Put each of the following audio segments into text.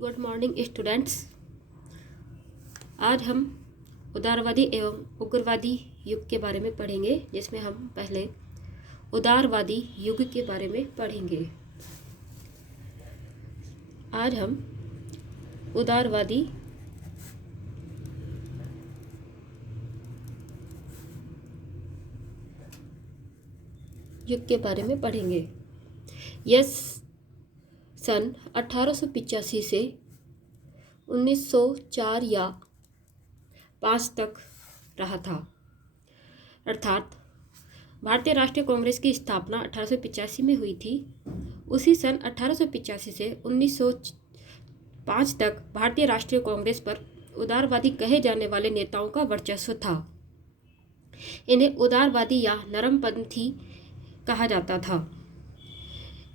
Good morning students. आज हम उदारवादी एवं उग्रवादी युग के बारे में पढ़ेंगे, जिसमें हम पहले उदारवादी युग के बारे में पढ़ेंगे। आज हम उदारवादी युग के बारे में पढ़ेंगे। यह सन 1885 से 1904 या 5 तक रहा था। अर्थात भारतीय राष्ट्रीय कांग्रेस की स्थापना 1885 में हुई थी। उसी सन 1885 से 1905 तक भारतीय राष्ट्रीय कांग्रेस पर उदारवादी कहे जाने वाले नेताओं का वर्चस्व था। इन्हें उदारवादी या नरमपंथी कहा जाता था।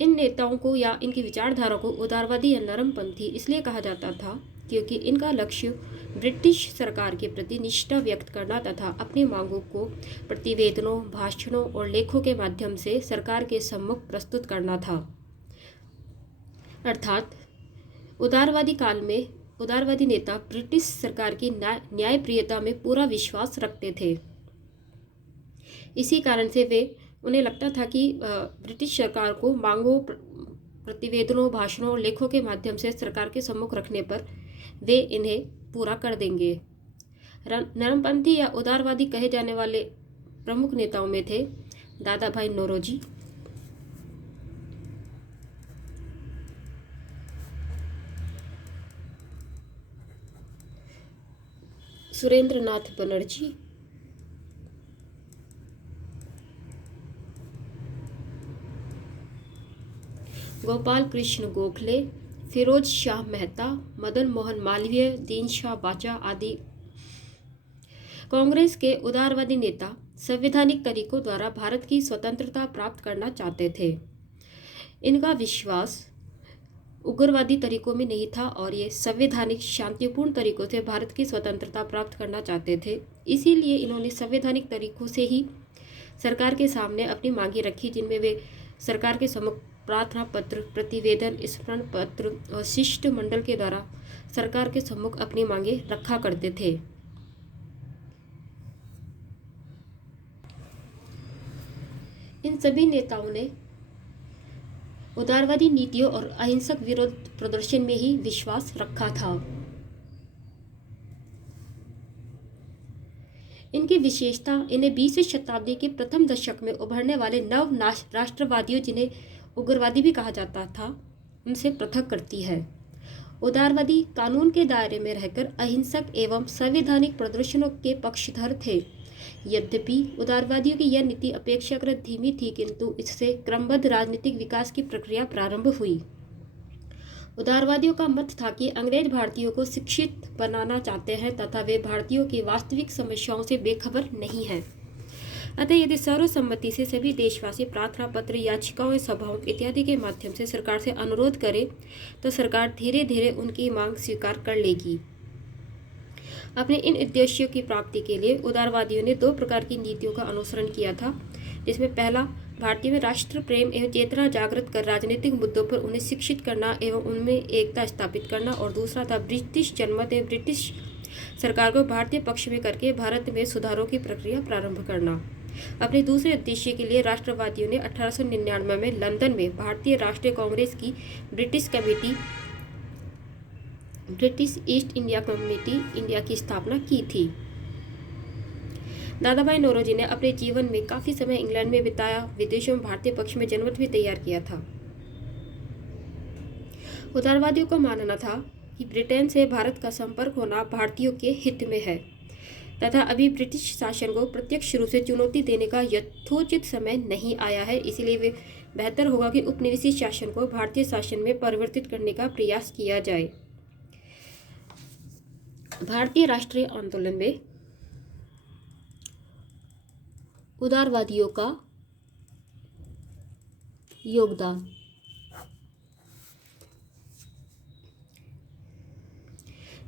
इन नेताओं को या इनकी विचारधारा को उदारवादी या नरमपंथी इसलिए कहा जाता था क्योंकि इनका लक्ष्य ब्रिटिश सरकार के प्रति निष्ठा व्यक्त करना तथा अपनी मांगों को प्रतिवेदनों, भाषणों और लेखों के माध्यम से सरकार के सम्मुख प्रस्तुत करना था। अर्थात उदारवादी काल में उदारवादी नेता ब्रिटिश सरकार की न्यायप्रियता में पूरा विश्वास रखते थे। इसी कारण से उन्हें लगता था कि ब्रिटिश सरकार को मांगों, प्रतिवेदनों, भाषणों और लेखों के माध्यम से सरकार के सम्मुख रखने पर वे इन्हें पूरा कर देंगे। नरमपंथी या उदारवादी कहे जाने वाले प्रमुख नेताओं में थे दादा भाई नौरोजी, सुरेंद्रनाथ बनर्जी, गोपाल कृष्ण गोखले, फिरोज शाह मेहता, मदन मोहन मालवीय, दीनशाह बाचा आदि। कांग्रेस के उदारवादी नेता संवैधानिक तरीकों द्वारा भारत की स्वतंत्रता प्राप्त करना चाहते थे। इनका विश्वास उग्रवादी तरीकों में नहीं था और ये संवैधानिक शांतिपूर्ण तरीकों से भारत की स्वतंत्रता प्राप्त करना चाहते थे। इसीलिए इन्होंने संवैधानिक तरीकों से ही सरकार के सामने अपनी मांगे रखी, जिनमें वे सरकार के सम्मुख प्रार्थना पत्र, प्रतिवेदन, स्मरण पत्र और शिष्टमंडल के द्वारा सरकार के सम्मुख अपनी मांगे रखा करते थे। इन सभी नेताओं ने उदारवादी नीतियों और अहिंसक विरोध प्रदर्शन में ही विश्वास रखा था। इनकी विशेषता इन्हें 20वीं शताब्दी के प्रथम दशक में उभरने वाले नव राष्ट्रवादियों, जिन्हें उग्रवादी भी कहा जाता था, उनसे पृथक करती है। उदारवादी कानून के दायरे में रहकर अहिंसक एवं संवैधानिक प्रदर्शनों के पक्षधर थे। यद्यपि उदारवादियों की यह नीति अपेक्षाकृत धीमी थी, किंतु इससे क्रमबद्ध राजनीतिक विकास की प्रक्रिया प्रारंभ हुई। उदारवादियों का मत था कि अंग्रेज भारतीयों को शिक्षित बनाना चाहते हैं तथा वे भारतीयों की वास्तविक समस्याओं से बेखबर नहीं हैं। अतः यदि सर्वसम्मति से सभी देशवासी प्रार्थना पत्र, याचिकाओं, सभाओं इत्यादि के माध्यम से सरकार से अनुरोध करें तो सरकार धीरे धीरे उनकी मांग स्वीकार कर लेगी। अपने इन उद्देश्यों की प्राप्ति के लिए उदारवादियों ने 2 प्रकार की नीतियों का अनुसरण किया था, जिसमें पहला भारतीय में राष्ट्र प्रेम एवं चेतना जागृत कर राजनीतिक मुद्दों पर उन्हें शिक्षित करना एवं उनमें एकता स्थापित करना, और दूसरा था ब्रिटिश जनमत एवं ब्रिटिश सरकार को भारतीय पक्ष में करके भारत में सुधारों की प्रक्रिया प्रारंभ करना। अपने दूसरे उद्देश्य के लिए राष्ट्रवादियों ने 1899 में लंदन में भारतीय राष्ट्रीय कांग्रेस की British east India committee India की स्थापना की थी। दादा भाई नौरोजी ने अपने जीवन में काफी समय इंग्लैंड में बिताया, विदेशों में भारतीय पक्ष में जनमत भी तैयार किया था। उदारवादियों का मानना था कि ब्रिटेन से भारत का संपर्क होना भारतीयों के हित में है तथा अभी ब्रिटिश शासन को प्रत्यक्ष रूप से चुनौती देने का यथोचित समय नहीं आया है। इसलिए वे बेहतर होगा कि उपनिवेशी शासन को भारतीय शासन में परिवर्तित करने का प्रयास किया जाए। भारतीय राष्ट्रीय आंदोलन में उदारवादियों का योगदान।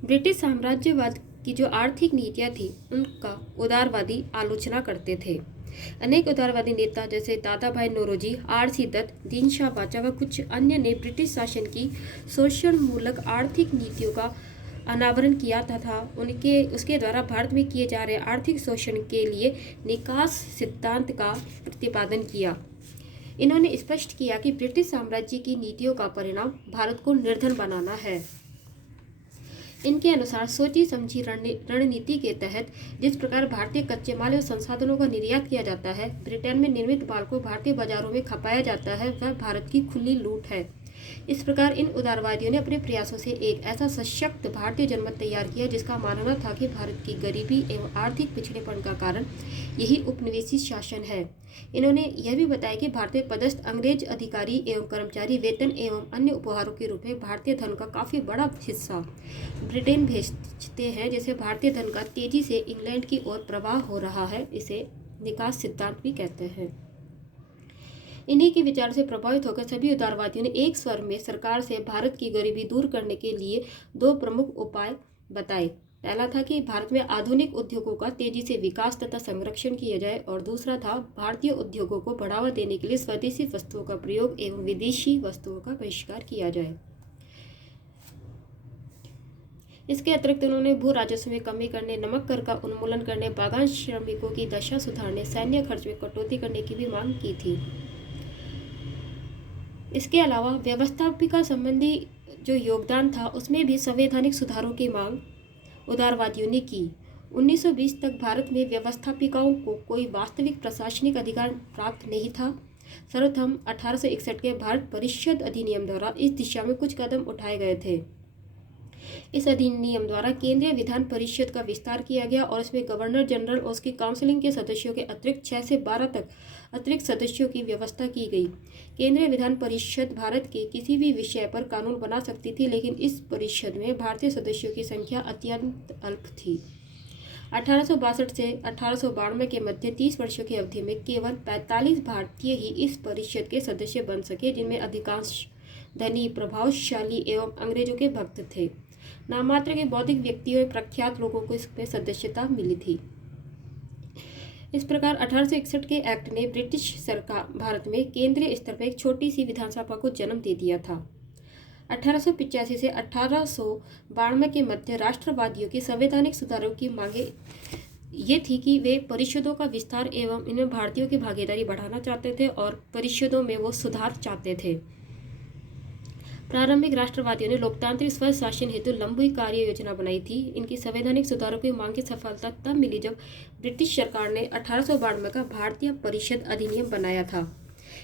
ब्रिटिश साम्राज्यवाद की जो आर्थिक नीतियां थी, उनका उदारवादी आलोचना करते थे। अनेक उदारवादी नेता जैसे दादा भाई नौरोजी, आर.सी. दत्त, दीन शाह बाचा व कुछ अन्य ने ब्रिटिश शासन की शोषण मूलक आर्थिक नीतियों का अनावरण किया तथा उसके द्वारा भारत में किए जा रहे आर्थिक शोषण के लिए निकास सिद्धांत का प्रतिपादन किया। इन्होंने स्पष्ट किया कि ब्रिटिश साम्राज्य की नीतियों का परिणाम भारत को निर्धन बनाना है। इनके अनुसार सोची समझी रणनीति के तहत जिस प्रकार भारतीय कच्चे माल और संसाधनों का निर्यात किया जाता है, ब्रिटेन में निर्मित माल को भारतीय बाजारों में खपाया जाता है, वह भारत की खुली लूट है। इस प्रकार इन उदारवादियों ने अपने प्रयासों से एक ऐसा सशक्त भारतीय जनमत तैयार किया जिसका मानना था कि भारत की गरीबी एवं आर्थिक पिछड़ेपन का कारण यही उपनिवेशी शासन है। इन्होंने यह भी बताया कि भारत में पदस्थ अंग्रेज अधिकारी एवं कर्मचारी वेतन एवं अन्य उपहारों के रूप में भारतीय धन का काफ़ी बड़ा हिस्सा ब्रिटेन भेजते हैं, जिसे भारतीय धन का तेजी से इंग्लैंड की ओर प्रवाह हो रहा है। इसे निकास सिद्धांत भी कहते हैं। इन्हीं के विचार से प्रभावित होकर सभी उदारवादियों ने एक स्वर में सरकार से भारत की गरीबी दूर करने के लिए दो प्रमुख उपाय बताए। पहला था कि भारत में आधुनिक उद्योगों का तेजी से विकास तथा संरक्षण किया जाए और दूसरा था भारतीय उद्योगों को बढ़ावा देने के लिए स्वदेशी वस्तुओं का प्रयोग एवं विदेशी वस्तुओं का बहिष्कार किया जाए। इसके अतिरिक्त उन्होंने भू राजस्व में कमी करने, नमक कर का उन्मूलन करने, बागान श्रमिकों की दशा सुधारने, सैन्य खर्च में कटौती करने की भी मांग की थी। इसके अलावा व्यवस्थापिका संबंधी जो योगदान था उसमें भी संवैधानिक सुधारों की मांग उदारवादियों ने की। 1920 तक भारत में व्यवस्थापिकाओं को कोई वास्तविक प्रशासनिक अधिकार प्राप्त नहीं था। सर्वप्रथम 1861 के भारत परिषद अधिनियम द्वारा इस दिशा में कुछ कदम उठाए गए थे। इस अधिनियम द्वारा केंद्रीय विधान परिषद का विस्तार किया गया और इसमें गवर्नर जनरल और उसकी काउंसिलिंग के सदस्यों के अतिरिक्त 6 से 12 तक अतिरिक्त सदस्यों की व्यवस्था की गई। केंद्रीय विधान परिषद भारत के किसी भी विषय पर कानून बना सकती थी, लेकिन इस परिषद में भारतीय सदस्यों की संख्या अत्यंत अल्प थी। 1862 से 1892 के मध्य 30 वर्षों की अवधि में केवल 45 भारतीय ही इस परिषद के सदस्य बन सके, जिनमें अधिकांश धनी, प्रभावशाली एवं अंग्रेजों के भक्त थे। नाममात्र के बौद्धिक व्यक्तियों और प्रख्यात लोगों को इसमें सदस्यता मिली थी। इस प्रकार 1861 के एक्ट ने ब्रिटिश सरकार भारत में केंद्रीय स्तर पर एक छोटी सी विधानसभा को जन्म दे दिया था। 1885 से 1892 के मध्य राष्ट्रवादियों के संवैधानिक सुधारों की मांगे ये थी कि वे परिषदों का विस्तार एवं इनमें भारतीयों की भागीदारी बढ़ाना चाहते थे और परिषदों में वो सुधार चाहते थे। प्रारंभिक राष्ट्रवादियों ने लोकतांत्रिक स्वशासन हेतु लंबी कार्य योजना बनाई थी। इनकी संवैधानिक सुधारों की मांग की सफलता तब मिली जब ब्रिटिश सरकार ने 1892 का भारतीय परिषद अधिनियम बनाया था,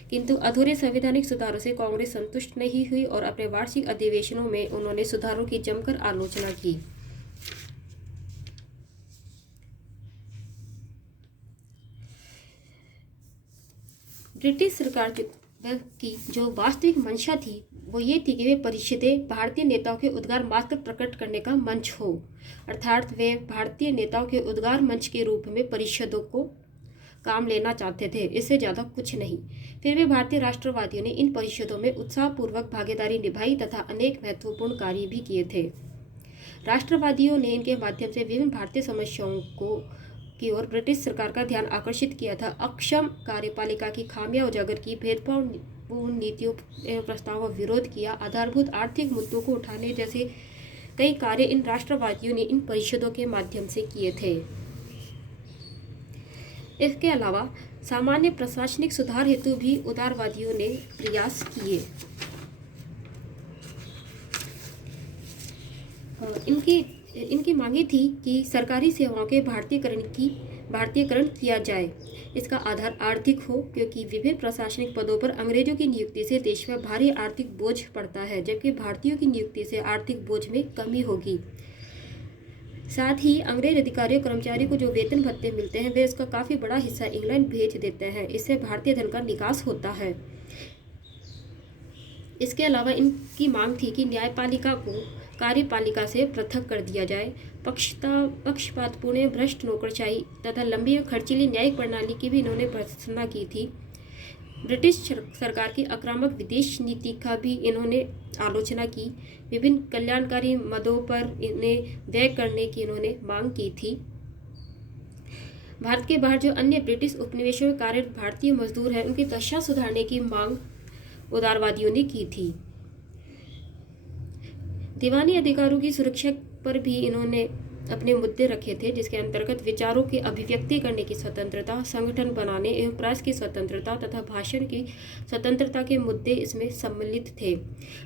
किंतु अधूरे संवैधानिक सुधारों से कांग्रेस संतुष्ट नहीं हुई और अपने वार्षिक अधिवेशनों में उन्होंने सुधारों की जमकर आलोचना की। ब्रिटिश सरकार की जो वास्तविक मंशा थी वो ये थी कि वे परिषदें भारतीय नेताओं के उद्गार मात्र प्रकट करने का मंच हो, अर्थात वे भारतीय नेताओं के उद्गार मंच के रूप में परिषदों को काम लेना चाहते थे, इससे ज़्यादा कुछ नहीं। फिर भी भारतीय राष्ट्रवादियों ने इन परिषदों में उत्साहपूर्वक भागीदारी निभाई तथा अनेक महत्वपूर्ण कार्य भी किए थे। राष्ट्रवादियों ने इनके माध्यम से विभिन्न भारतीय समस्याओं की ओर ब्रिटिश सरकार का ध्यान आकर्षित किया था। अक्षम कार्यपालिका की खामियां उजागर की, भेदभावपूर्ण नीतियों एवं प्रस्तावों का विरोध किया, आधारभूत आर्थिक मुद्दों को उठाने जैसे कई कार्य इन राष्ट्रवादियों ने इन परिषदों के माध्यम से किए थे। इसके अलावा सामान्य प्रशासनिक सुधार हेतु भी उदारवादियों ने प्रयास किए। इनकी मांगे थी कि सरकारी सेवाओं के भारतीयकरण किया जाए। इसका आधार आर्थिक हो, क्योंकि विभिन्न प्रशासनिक पदों पर अंग्रेजों की नियुक्ति से देश में भारी आर्थिक बोझ पड़ता है, जबकि भारतीयों की नियुक्ति से आर्थिक बोझ में कमी होगी। साथ ही अंग्रेज अधिकारियों कर्मचारी को जो वेतन भत्ते मिलते हैं वे उसका काफ़ी बड़ा हिस्सा इंग्लैंड भेज देते हैं। इससे भारतीय धन का निकास होता है। इसके अलावा इनकी मांग थी कि न्यायपालिका को कार्यपालिका से पृथक कर दिया जाए। पक्षपातपूर्ण, भ्रष्ट नौकरशाही तथा लंबी और खर्चीली न्यायिक प्रणाली की भी इन्होंने भर्त्सना की थी। ब्रिटिश सरकार की आक्रामक विदेश नीति का भी इन्होंने आलोचना की। विभिन्न कल्याणकारी मदों पर इन्हें व्यय करने की इन्होंने मांग की थी। भारत के बाहर जो अन्य ब्रिटिश उपनिवेशों में कार्यरत भारतीय मजदूर हैं उनकी दशा सुधारने की मांग उदारवादियों ने की थी। दीवानी अधिकारों की सुरक्षा पर भी इन्होंने अपने मुद्दे रखे थे, जिसके अंतर्गत विचारों की अभिव्यक्ति करने की स्वतंत्रता, संगठन बनाने एवं प्रेस की स्वतंत्रता तथा भाषण की स्वतंत्रता के मुद्दे इसमें सम्मिलित थे।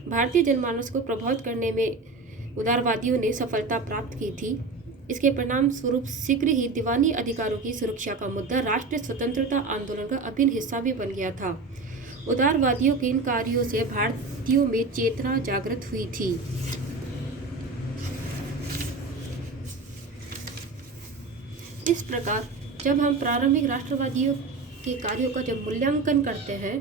भारतीय जनमानस को प्रभावित करने में उदारवादियों ने सफलता प्राप्त की थी। इसके परिणाम स्वरूप शीघ्र ही दीवानी अधिकारों की सुरक्षा का मुद्दा राष्ट्रीय स्वतंत्रता आंदोलन का अभिन्न हिस्सा भी बन गया था। उदारवादियों के इन कार्यों से भारतीयों में चेतना जागृत हुई थी। इस प्रकार जब हम प्रारंभिक राष्ट्रवादियों के कार्यों का जब मूल्यांकन करते हैं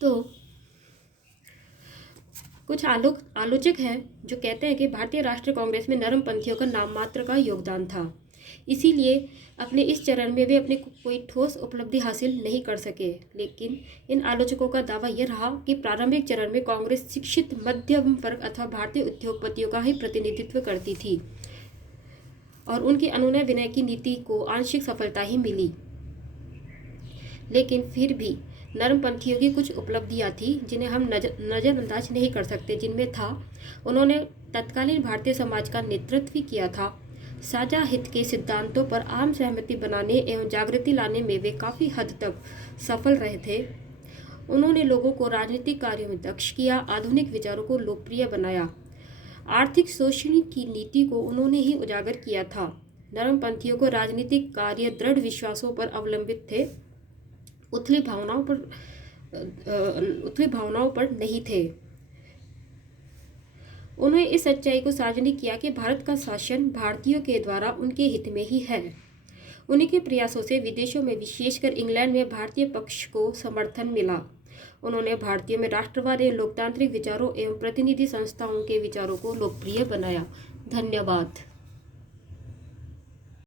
तो कुछ आलोचक हैं जो कहते हैं कि भारतीय राष्ट्रीय कांग्रेस में नरमपंथियों का नाम मात्र का योगदान था, इसीलिए अपने इस चरण में वे अपने कोई ठोस उपलब्धि हासिल नहीं कर सके। लेकिन इन आलोचकों का दावा यह रहा कि प्रारंभिक चरण में कांग्रेस शिक्षित मध्यम वर्ग अथवा भारतीय उद्योगपतियों का ही प्रतिनिधित्व करती थी और उनकी अनुनय विनय की नीति को आंशिक सफलता ही मिली। लेकिन फिर भी नरमपंथियों की कुछ उपलब्धियां थी जिन्हें हम नज़रअंदाज नहीं कर सकते, जिनमें था उन्होंने तत्कालीन भारतीय समाज का नेतृत्व किया था। साझा हित के सिद्धांतों पर आम सहमति बनाने एवं जागृति लाने में वे काफ़ी हद तक सफल रहे थे। उन्होंने लोगों को राजनीतिक कार्यों में दक्ष किया, आधुनिक विचारों को लोकप्रिय बनाया। आर्थिक शोषण की नीति को उन्होंने ही उजागर किया था। नरमपंथियों को राजनीतिक कार्य दृढ़ विश्वासों पर अवलंबित थे, उथली भावनाओं पर नहीं थे। उन्होंने इस सच्चाई को सार्वजनिक किया कि भारत का शासन भारतीयों के द्वारा उनके हित में ही है। उन्हीं के प्रयासों से विदेशों में, विशेषकर इंग्लैंड में, भारतीय पक्ष को समर्थन मिला। उन्होंने भारतीयों में राष्ट्रवाद एवं लोकतांत्रिक विचारों एवं प्रतिनिधि संस्थाओं के विचारों को लोकप्रिय बनाया। धन्यवाद।